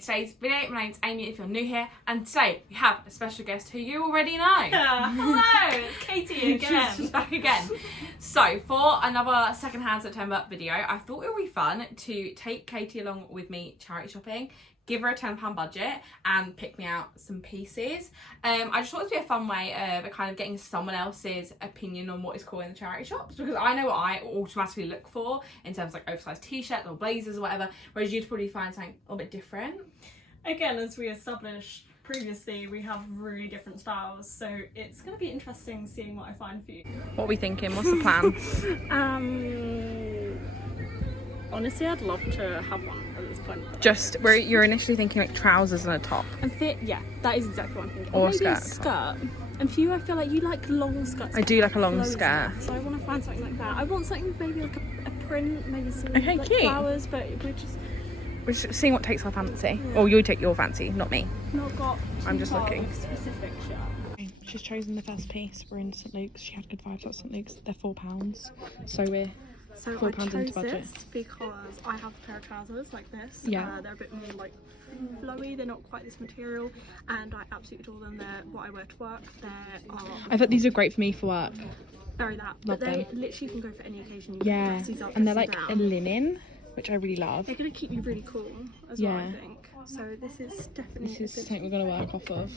today's video. My name's Amy if you're new here, and today we have a special guest who you already know. Hello, it's Katie again. She's back again. So for another secondhand September video, I thought it would be fun to take Katie along with me charity shopping, give her a £10 budget and pick me out some pieces. I just thought it would be a fun way of kind of getting someone else's opinion on what is cool in the charity shops, because I know what I automatically look for in terms of like oversized t-shirts or blazers or whatever, whereas you'd probably find something a little bit different. Again, as we established previously, we have really different styles, so it's going to be interesting seeing what I find for you. What are we thinking? What's the plan? Honestly, I'd love to have one at this point. Just where you're initially thinking like trousers and a top. And fit, yeah, that is exactly what I'm thinking. Or maybe skirt. a skirt. And for you, I feel like you like long skirts. I do like a long flowy skirt. stuff, so I want to find something like that. I want something maybe like a print, maybe some Okay, like cute. flowers, but We're just seeing what takes our fancy. Yeah. Or you take your fancy, not me. not got I'm just too far looking. of a specific shirt. She's chosen the first piece. We're in St Luke's. She had good vibes at St Luke's. They're £4. So we're So £4 I chose into budget. this because I have a pair of trousers like this. Yeah. They're a bit more like flowy, they're not quite this material, and I absolutely adore them. They're what I wear to work. I thought these are great for me for work. Very that. Love But they them. literally can go for any occasion. You Yeah. can dress these up, And they're dress like them a down. linen, which I really love. They're going to keep you really cool as well, I Yeah. think. So this is definitely This is a good... something we're going to work off of.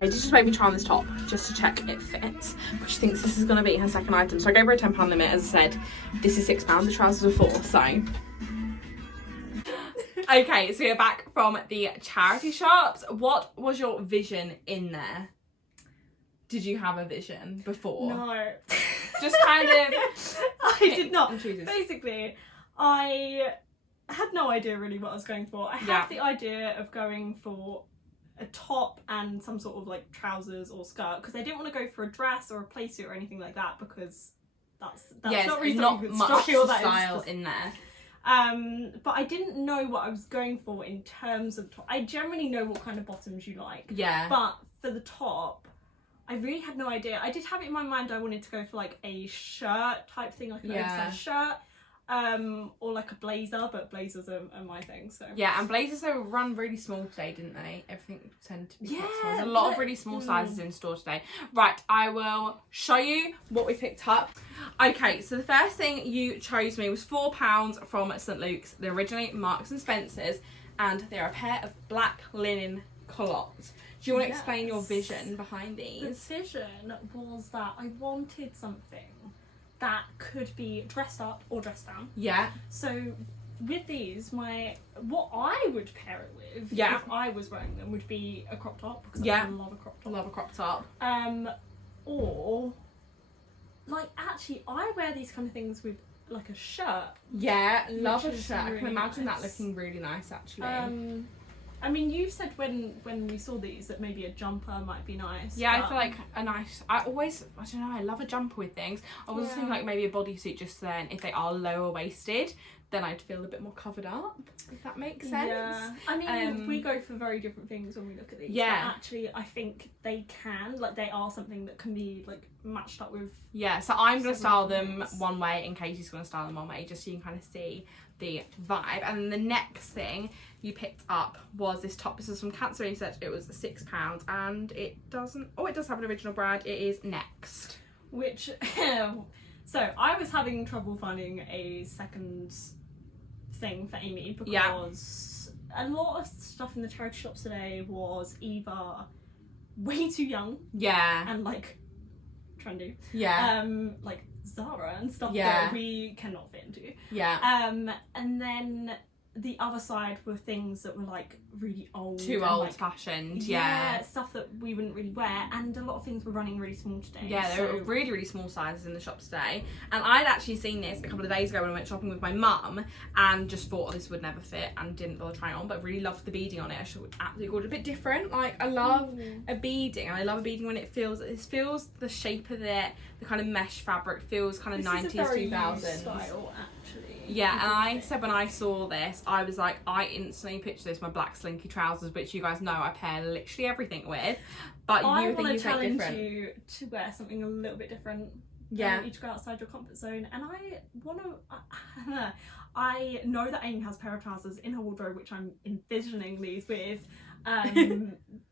I just made me try on this top just to check it fits, but she thinks this is going to be her second item, so I gave her a £10 limit. As I said, this is £6, the trousers are £4, so okay, so we're back from the charity shops. What was your vision in there? Did you have a vision before? No. Just kind of I did not. and chooses. Basically, I had no idea really what I was going for. I had Yeah. the idea of going for a top and some sort of like trousers or skirt, because I didn't want to go for a dress or a playsuit or anything like that, because that's Yes, not really not something that's much style, that is style just- in there. but I didn't know what I was going for in terms of top. I generally know what kind of bottoms you like, Yeah. but for the top I really had no idea. I did have it in my mind I wanted to go for like a shirt type thing, like an oversized shirt, or like a blazer, but blazers are my thing. So Yeah, and blazers, they were run really small today, didn't they? Everything tended to be quite small. Yeah, There's a lot of but- really small sizes in store today. Right, I will show you what we picked up. Okay, so the first thing you chose me was £4 from St Luke's. They're originally Marks and Spencer's, and they're a pair of black linen culottes. Do you want to explain your vision behind the these? vision was that I wanted something that could be dressed up or dressed down. Yeah. So with these, what I would pair it with, Yeah. if I was wearing them, would be a crop top, because Yeah. I love a crop I top. love a crop top. Or like actually I wear these kind of things with like a shirt. Yeah, love a Which is shirt. I can really imagine that nice. looking really nice, actually. I mean, you said when we saw these that maybe a jumper might be nice. Yeah, I but feel like a nice. I don't know. I love a jumper with things. I was thinking like maybe a bodysuit, just then if they are lower waisted, then I'd feel a bit more covered up. If that makes sense. Yeah, I mean, we go for very different things when we look at these. Yeah. But actually, I think they are something that can be like matched up with. Yeah. So I'm gonna style Several them things. one way, and Katie's gonna style them one way, just so you can kind of see the vibe. And then the next thing you picked up was this top. This is from Cancer Research. It was £6, and it doesn't. Oh, it does have an original brand. It is Next. Which, so I was having trouble finding a second thing for Amy, because a lot of stuff in the charity shops today was either way too young Yeah. and like trendy, Yeah. like Zara and stuff Yeah. that we cannot fit into. Yeah. And then the other side were things that were like really old, Too and, old like, fashioned. Yeah. stuff that we wouldn't really wear, and a lot of things were running really small today. Yeah, there so were really, really small sizes in the shop today. And I'd actually seen this a couple of days ago when I went shopping with my mum, and just thought, oh, this would never fit, and didn't bother trying it on, but really loved the beading on it. I should absolutely gorgeous. A bit different. Like, I love a beading, and I love a beading when it feels the shape of it, the kind of mesh fabric feels kind of this 90s, is a very 2000s. style, actually. Yeah, and I said when I saw this, I was like, I instantly pictured this, my black slinky trousers, which you guys know I pair literally everything with. But I you think want you to take challenge different. you to wear something a little bit different Yeah. I want you to go outside your comfort zone, and I want to. I know that Amy has a pair of trousers in her wardrobe, which I'm envisioning these with,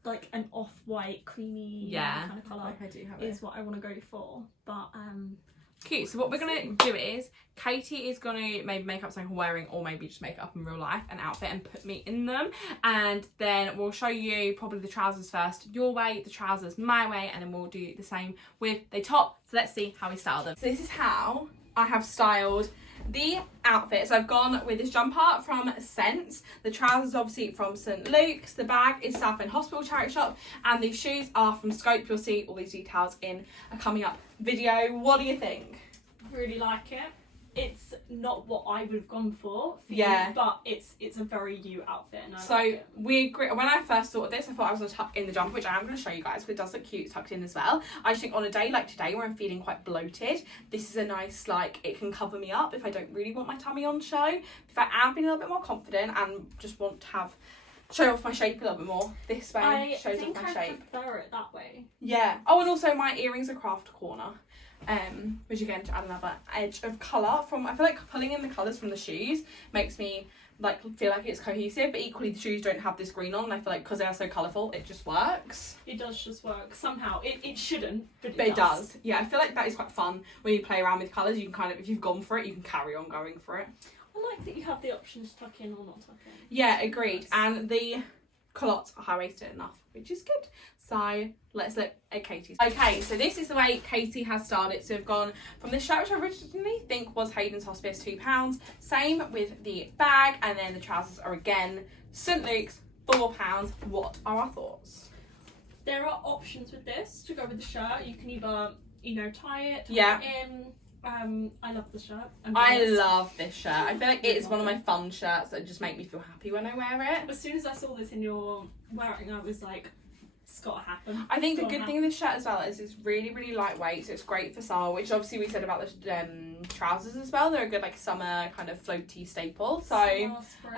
like an off-white, creamy kind of colour. I do have is what I want to go for, but cute. So what we're gonna do is Katie is gonna maybe make up something I'm wearing, or maybe just make up in real life an outfit and put me in them, and then we'll show you probably the trousers first your way, the trousers my way, and then we'll do the same with the top. So let's see how we style them. So this is how I have styled the outfit. So I've gone with this jumper from Sense, the trousers obviously from St Luke's, the bag is South End Hospital charity shop, and these shoes are from Scope. You'll see all these details in a coming up video. What do you think? really like it. It's not what I would have gone for you, but it's a very you outfit, and I so like it. we agree. When I first thought of this, I thought I was going to tuck in the jumper, which I am going to show you guys, but it does look cute tucked in as well. I just think on a day like today where I'm feeling quite bloated, this is a nice, like, it can cover me up if I don't really want my tummy on show. If I am feeling a little bit more confident and just want to show off my shape a little bit more, this way shows off my shape. I prefer it that way. Yeah. Oh, and also my earrings are craft corner. Which again, to add another edge of colour from, I feel like pulling in the colours from the shoes makes me like feel like it's cohesive, but equally the shoes don't have this green on, and I feel like because they are so colourful it just works. It does just work somehow. It shouldn't, but it does. Yeah, I feel like that is quite fun when you play around with colours. You can kind of, if you've gone for it, you can carry on going for it. I like that you have the option to tuck in or not tuck in. Yeah, agreed. And the culottes are high-waisted enough, which is good. So let's look at Katie's. Okay, so this is the way Katie has styled it. So we've gone from this shirt, which I originally think was Hayden's Hospice, £2. Same with the bag, and then the trousers are again St Luke's, £4. What are our thoughts? There are options with this to go with the shirt. You can either, tie it, tuck yeah. it in. I love the shirt. I love this shirt. I feel like it is one of my fun shirts that just make me feel happy when I wear it. As soon as I saw this in your wearing, I was like, it's gotta happen. I think the good thing with this shirt as well is it's really, really lightweight, so it's great for summer, which obviously we said about the trousers as well. They're a good like summer kind of floaty staple, so I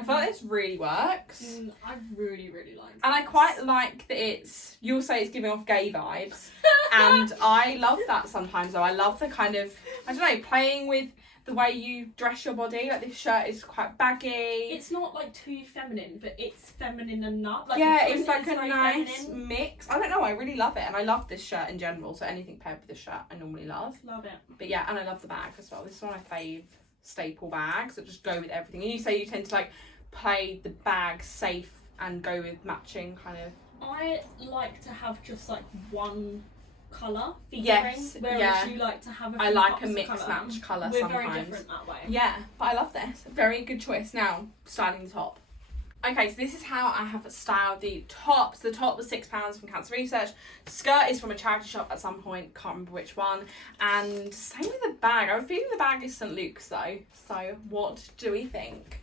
feel like this really works. I really, really like it. And I quite like that it's, you'll say it's giving off gay vibes, and I love that sometimes though. I love the kind of, I don't know, playing with the way you dress your body. Like this shirt is quite baggy. It's not like too feminine, but it's feminine enough. Like, yeah, it's like a nice feminine mix. I don't know, I really love it, and I love this shirt in general, so anything paired with this shirt I normally love. Love it. But yeah, and I love the bag as well. This is one of my fave staple bags that just go with everything. And you say you tend to like play the bag safe and go with matching kind of. I like to have just like one colour featuring, yes, whereas you like to have I like a mix match colour We're sometimes. very different that way. Yeah, but I love this. Very good choice. Now, styling the top. Okay, so this is how I have styled the top. So the top was £6 from Cancer Research. Skirt is from a charity shop at some point, can't remember which one. And same with the bag. I have a feeling the bag is St Luke's though. So what do we think?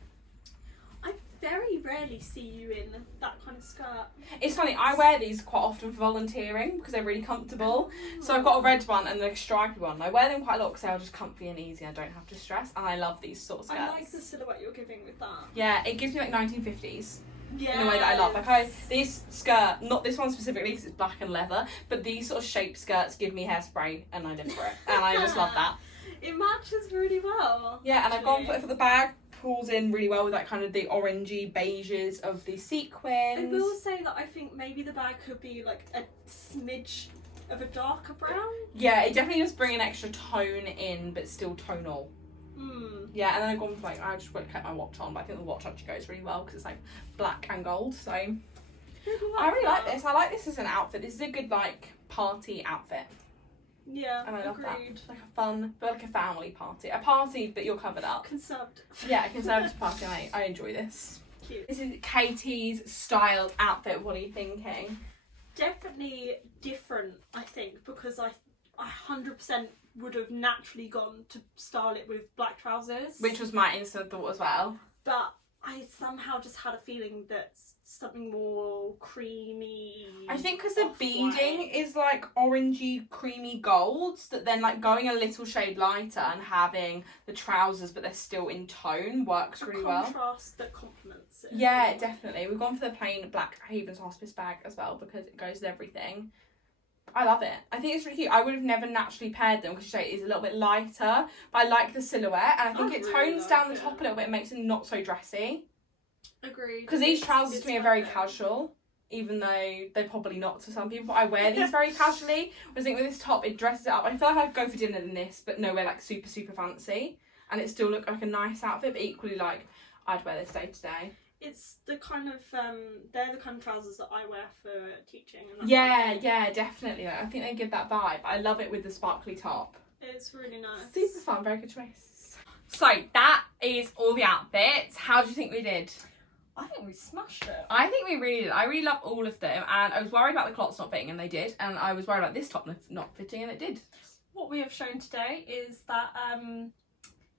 I very rarely see you in that kind of skirt. It's funny, I wear these quite often for volunteering because they're really comfortable. So I've got a red one and a stripy one. I wear them quite a lot because they're just comfy and easy. I don't have to stress, and I love these sort of skirts. I like the silhouette you're giving with that. Yeah, it gives me like 1950s. Yeah. In a way that I love. Like this skirt, not this one specifically because it's black and leather, but these sort of shaped skirts give me hairspray and I live for it. And I just love that. It matches really well. Yeah, and I've gone for the bag. Pulls in really well with that kind of the orangey beiges of the sequins. I will say that I think maybe the bag could be like a smidge of a darker brown. Yeah, it definitely does bring an extra tone in, but still tonal. Yeah, and then I've gone for like, I just won't keep my watch on, but I think the watch actually goes really well because it's like black and gold. So I really like this. I like this as an outfit. This is a good like party outfit. Yeah, and I love that. agreed. Like a fun, but like a family party. A party, but you're covered up. Conservative. Yeah, a conservative party. I enjoy this. Cute. This is Katie's styled outfit. What are you thinking? Definitely different, I think, because I 100% would have naturally gone to style it with black trousers. Which was my instant thought as well. But I somehow just had a feeling that something more creamy. I think because the beading is like orangey, creamy golds, that then like going a little shade lighter and having the trousers, but they're still in tone, works really well. Contrast that complements it. Yeah, definitely. We've gone for the plain black Haven's Hospice bag as well because it goes with everything. I love it. I think it's really cute. I would have never naturally paired them because it is a little bit lighter, but I like the silhouette, and I think it really tones like down the it. top a little bit and makes it not so dressy. Agreed. Because these trousers It's to me are like very a- casual, even though they're probably not to some people. I wear these very casually. Whereas I think with this top, it dresses it up. I feel like I'd go for dinner than this, but nowhere like super, super fancy. And it still look like a nice outfit, but equally like I'd wear this day to day. It's the kind of they're the kind of trousers that I wear for teaching. And that Yeah, kind of thing. yeah, definitely. I think they give that vibe. I love it with the sparkly top. It's really nice. Super fun, very good choice. So that is all the outfits. How do you think we did? I think we smashed it. I think we really did. I really love all of them, and I was worried about the clots not fitting, and they did. And I was worried about this top not fitting, and it did. What we have shown today is that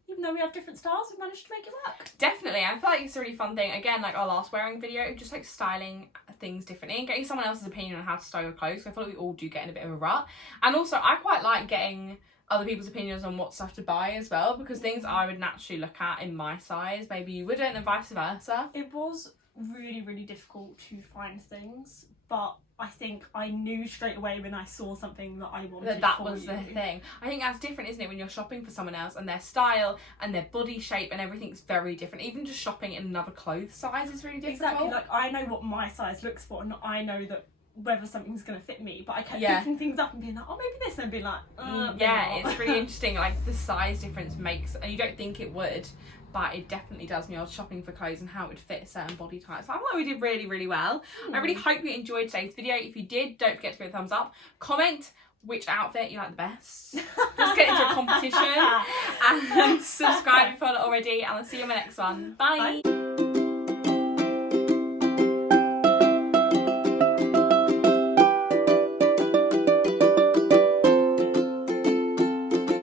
even though we have different styles, we've managed to make it work. Definitely. I feel like it's a really fun thing. Again, like our last wearing video, just like styling things differently and getting someone else's opinion on how to style your clothes. I feel like we all do get in a bit of a rut. And also, I quite like getting other people's opinions on what stuff to buy as well, because things I would naturally look at in my size, maybe you wouldn't, and vice versa. It was really, really difficult to find things, but I think I knew straight away when I saw something that I wanted. That for was the you. thing. I think that's different, isn't it, when you're shopping for someone else and their style and their body shape and everything's very different. Even just shopping in another clothes size is really difficult. Exactly. Like I know what my size looks for, and I know that whether something's going to fit me, but I kept picking things up and being like, oh, maybe this, and being like, yeah, maybe not. it's really interesting. Like the size difference makes, and you don't think it would, but it definitely does. Me, I was shopping for clothes and how it would fit certain body types. I thought we did really, really well. I really hope you enjoyed today's video. If you did, don't forget to give it a thumbs up. Comment which outfit you like the best. Let's get into a competition. And subscribe if you're not already. And I'll see you in my next one. Bye. Bye.